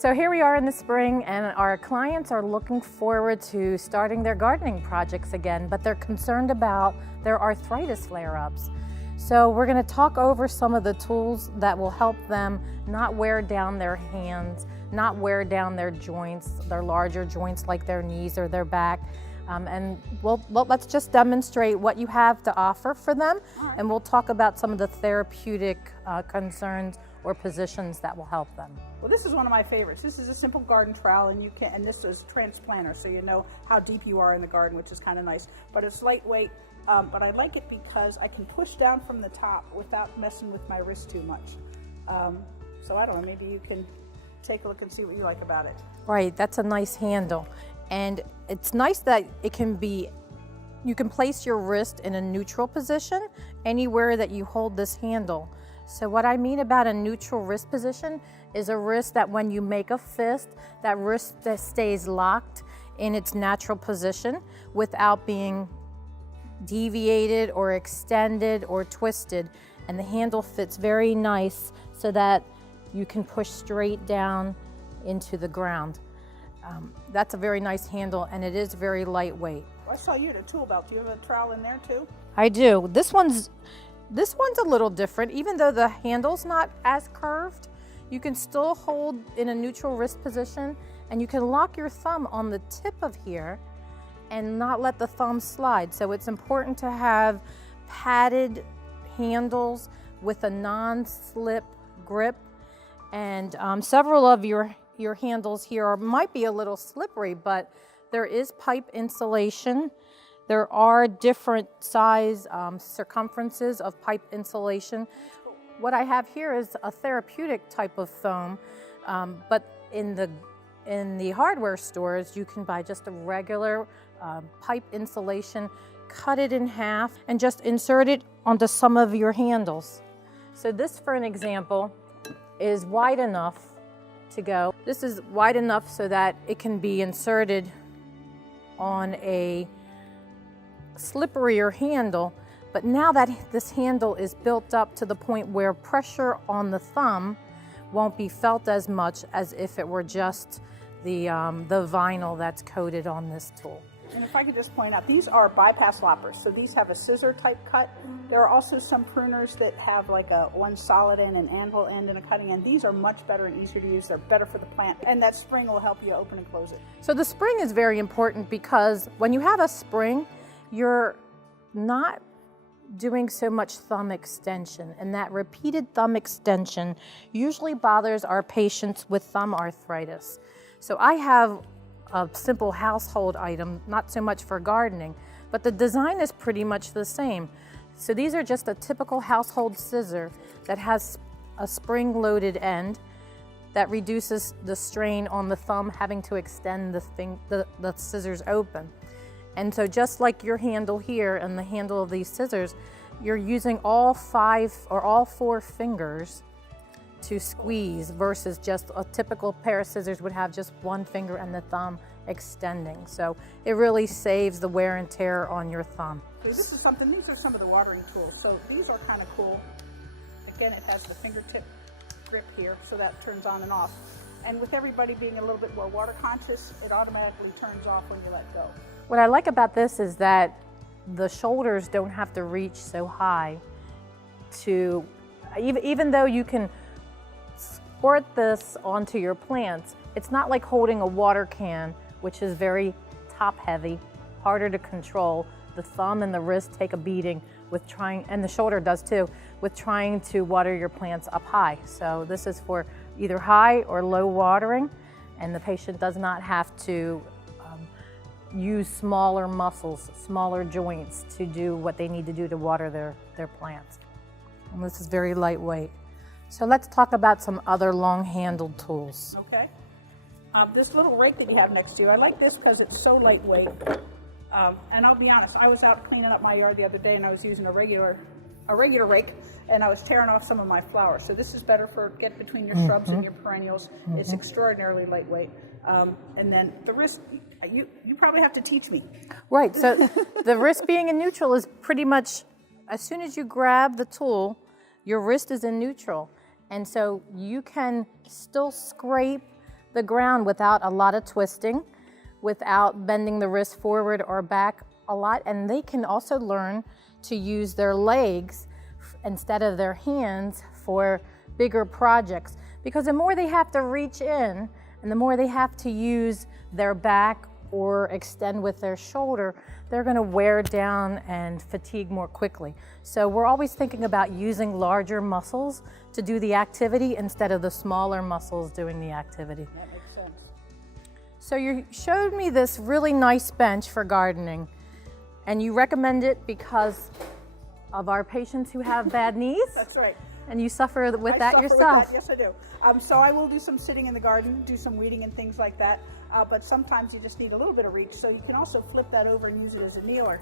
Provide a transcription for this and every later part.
So here we are in the spring, and our clients are looking forward to starting their gardening projects again, but they're concerned about their arthritis flare-ups. So we're going to talk over some of the tools that will help them not wear down their hands, not wear down their joints, their larger joints like their knees or their back. Let's just demonstrate what you have to offer for them, and we'll talk about some of the therapeutic concerns or positions that will help them. Well, this is one of my favorites. This is a simple garden trowel, and this is transplanter, so you know how deep you are in the garden, which is kind of nice. But it's lightweight, but I like it because I can push down from the top without messing with my wrist too much. So I don't know, maybe you can take a look and see what you like about it. Right, that's a nice handle. And it's nice that you can place your wrist in a neutral position anywhere that you hold this handle. So what I mean about a neutral wrist position is a wrist that when you make a fist, that wrist that stays locked in its natural position without being deviated or extended or twisted. And the handle fits very nice so that you can push straight down into the ground. That's a very nice handle, and it is very lightweight. Well, I saw you at a tool belt. Do you have a trowel in there too? I do. This one's a little different. Even though the handle's not as curved, you can still hold in a neutral wrist position, and you can lock your thumb on the tip of here and not let the thumb slide. So it's important to have padded handles with a non-slip grip, and several of your handles here might be a little slippery, but there is pipe insulation. There are different size circumferences of pipe insulation. What I have here is a therapeutic type of foam, but in the hardware stores, you can buy just a regular pipe insulation, cut it in half, and just insert it onto some of your handles. So this, for an example, is wide enough to go. This is wide enough so that it can be inserted on a slipperier handle, but now that this handle is built up to the point where pressure on the thumb won't be felt as much as if it were just the vinyl that's coated on this tool. And if I could just point out, these are bypass loppers, so these have a scissor type cut. There are also some pruners that have like one solid end, an anvil end, and a cutting end. These are much better and easier to use. They're better for the plant, and that spring will help you open and close it. So the spring is very important because when you have a spring, you're not doing so much thumb extension, and that repeated thumb extension usually bothers our patients with thumb arthritis. So I have a simple household item, not so much for gardening, but the design is pretty much the same. So these are just a typical household scissor that has a spring-loaded end that reduces the strain on the thumb having to extend the scissors open. And so just like your handle here and the handle of these scissors, you're using all 5 or all 4 fingers to squeeze versus just a typical pair of scissors would have just one finger and the thumb extending. So it really saves the wear and tear on your thumb. So this is something, these are some of the watering tools. So these are kind of cool. Again, it has the fingertip grip here, so that turns on and off. And with everybody being a little bit more water conscious, it automatically turns off when you let go. What I like about this is that the shoulders don't have to reach so high to, even though you can squirt this onto your plants, it's not like holding a water can, which is very top heavy, harder to control. The thumb and the wrist take a beating with trying, and the shoulder does too, with trying to water your plants up high. So this is for either high or low watering, and the patient does not have to use smaller muscles, smaller joints to do what they need to do to water their plants. And this is very lightweight. So let's talk about some other long-handled tools. Okay. This little rake that you have next to you, I like this because it's so lightweight. And I'll be honest, I was out cleaning up my yard the other day and I was using a regular rake, and I was tearing off some of my flowers. So this is better for get between your shrubs and your perennials. It's extraordinarily lightweight. And then the wrist, you probably have to teach me. Right, so the wrist being in neutral is pretty much, as soon as you grab the tool, your wrist is in neutral. And so you can still scrape the ground without a lot of twisting, without bending the wrist forward or back a lot. And they can also learn to use their legs instead of their hands for bigger projects, because the more they have to reach in and the more they have to use their back or extend with their shoulder, they're going to wear down and fatigue more quickly. So we're always thinking about using larger muscles to do the activity instead of the smaller muscles doing the activity. That makes sense. So you showed me this really nice bench for gardening, and you recommend it because of our patients who have bad knees? That's right. And you suffer with that suffer yourself? With that. Yes, I do. So I will do some sitting in the garden, do some weeding and things like that. But sometimes you just need a little bit of reach. So you can also flip that over and use it as a kneeler.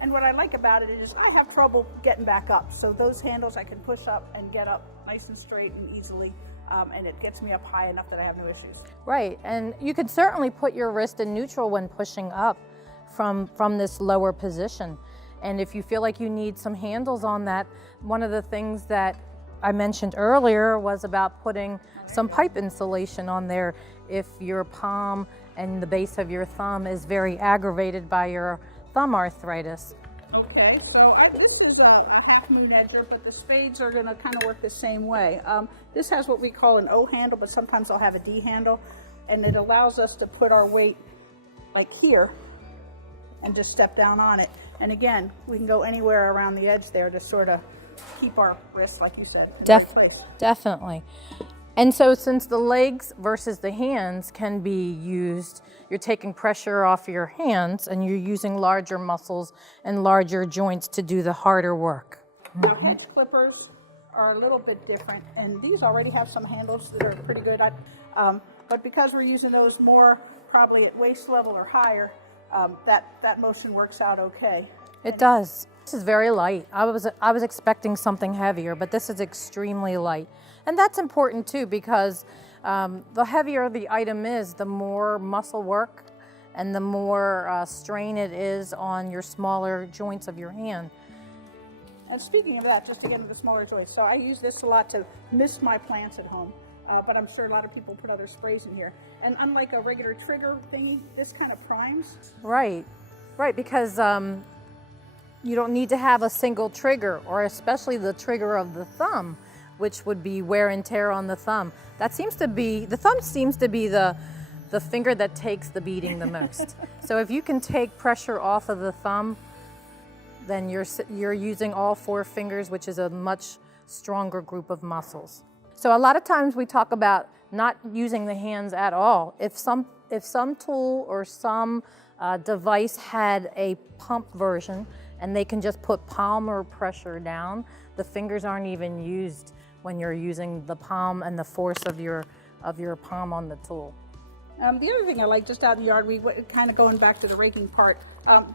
And what I like about it is I have trouble getting back up. So those handles I can push up and get up nice and straight and easily. And it gets me up high enough that I have no issues. Right. And you can certainly put your wrist in neutral when pushing up from this lower position. And if you feel like you need some handles on that, one of the things that I mentioned earlier was about putting some pipe insulation on there if your palm and the base of your thumb is very aggravated by your thumb arthritis. Okay, so I use a half moon edger, but the spades are going to kind of work the same way. This has what we call an O handle, but sometimes I'll have a D handle, and it allows us to put our weight like here and just step down on it. And again, we can go anywhere around the edge there to sort of keep our wrists, like you said, in the right place. Definitely. And so since the legs versus the hands can be used, you're taking pressure off your hands and you're using larger muscles and larger joints to do the harder work. Now, hedge clippers are a little bit different, and these already have some handles that are pretty good. But because we're using those more probably at waist level or higher, that motion works out okay. It does. This is very light. I was expecting something heavier, but this is extremely light. And that's important too, because the heavier the item is, the more muscle work and the more strain it is on your smaller joints of your hand. And speaking of that, just to get into the smaller joints, so I use this a lot to mist my plants at home, but I'm sure a lot of people put other sprays in here. And unlike a regular trigger thingy, this kind of primes. Right, because you don't need to have a single trigger, or especially the trigger of the thumb, which would be wear and tear on the thumb. The thumb seems to be the finger that takes the beating the most. So if you can take pressure off of the thumb, then you're using all four fingers, which is a much stronger group of muscles. So a lot of times we talk about not using the hands at all. If some tool or some device had a pump version and they can just put palmar pressure down, the fingers aren't even used when you're using the palm and the force of your palm on the tool. The other thing I like just out in the yard, kind of going back to the raking part,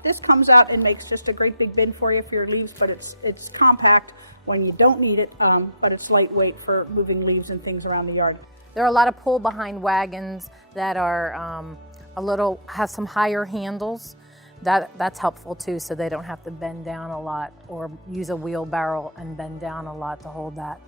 this comes out and makes just a great big bin for you for your leaves, but it's compact when you don't need it, but it's lightweight for moving leaves and things around the yard. There are a lot of pull behind wagons that are have some higher handles. That's helpful too, so they don't have to bend down a lot or use a wheelbarrow and bend down a lot to hold that.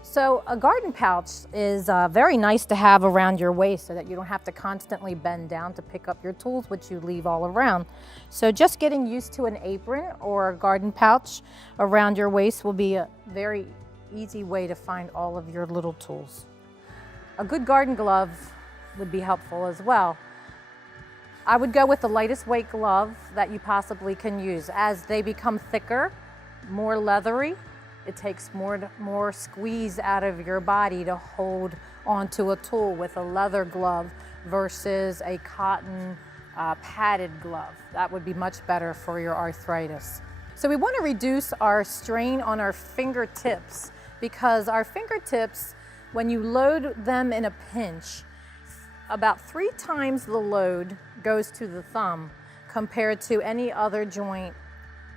So a garden pouch is very nice to have around your waist so that you don't have to constantly bend down to pick up your tools, which you leave all around. So just getting used to an apron or a garden pouch around your waist will be a very easy way to find all of your little tools. A good garden glove would be helpful as well. I would go with the lightest weight glove that you possibly can use. As they become thicker, more leathery, it takes more squeeze out of your body to hold onto a tool with a leather glove versus a cotton padded glove. That would be much better for your arthritis. So we want to reduce our strain on our fingertips, because our fingertips, when you load them in a pinch, about 3 times the load goes to the thumb compared to any other joint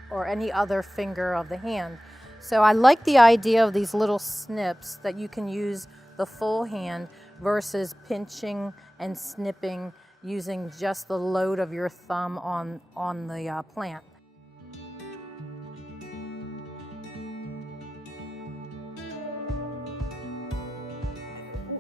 or any other finger of the hand. So I like the idea of these little snips that you can use the full hand versus pinching and snipping using just the load of your thumb on the plant.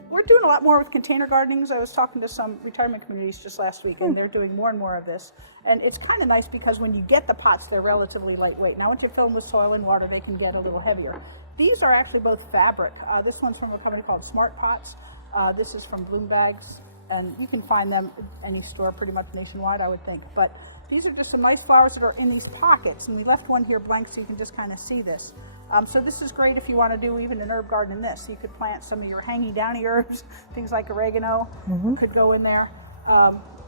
We're doing a lot more with container gardenings. I was talking to some retirement communities just last week, and they're doing more and more of this. And it's kind of nice because when you get the pots, they're relatively lightweight. Now, once you fill them with soil and water, they can get a little heavier. These are actually both fabric. This one's from a company called Smart Pots. This is from Bloom Bags, and you can find them at any store pretty much nationwide, I would think. But these are just some nice flowers that are in these pockets, and we left one here blank so you can just kind of see this. So this is great if you want to do even an herb garden in this. You could plant some of your hanging downy herbs, things like oregano could go in there.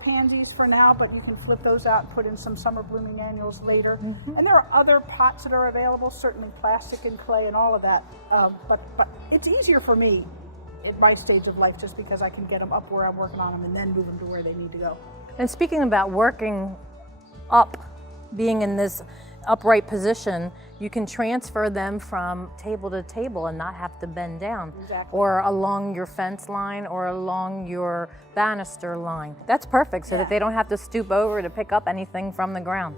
Pansies for now, but you can flip those out and put in some summer blooming annuals later. And there are other pots that are available, certainly plastic and clay and all of that. But it's easier for me at my stage of life just because I can get them up where I'm working on them and then move them to where they need to go. And speaking about working up, being in this upright position, you can transfer them from table to table and not have to bend down. Exactly. Or along your fence line or along your banister line. That's perfect so that they don't have to stoop over to pick up anything from the ground.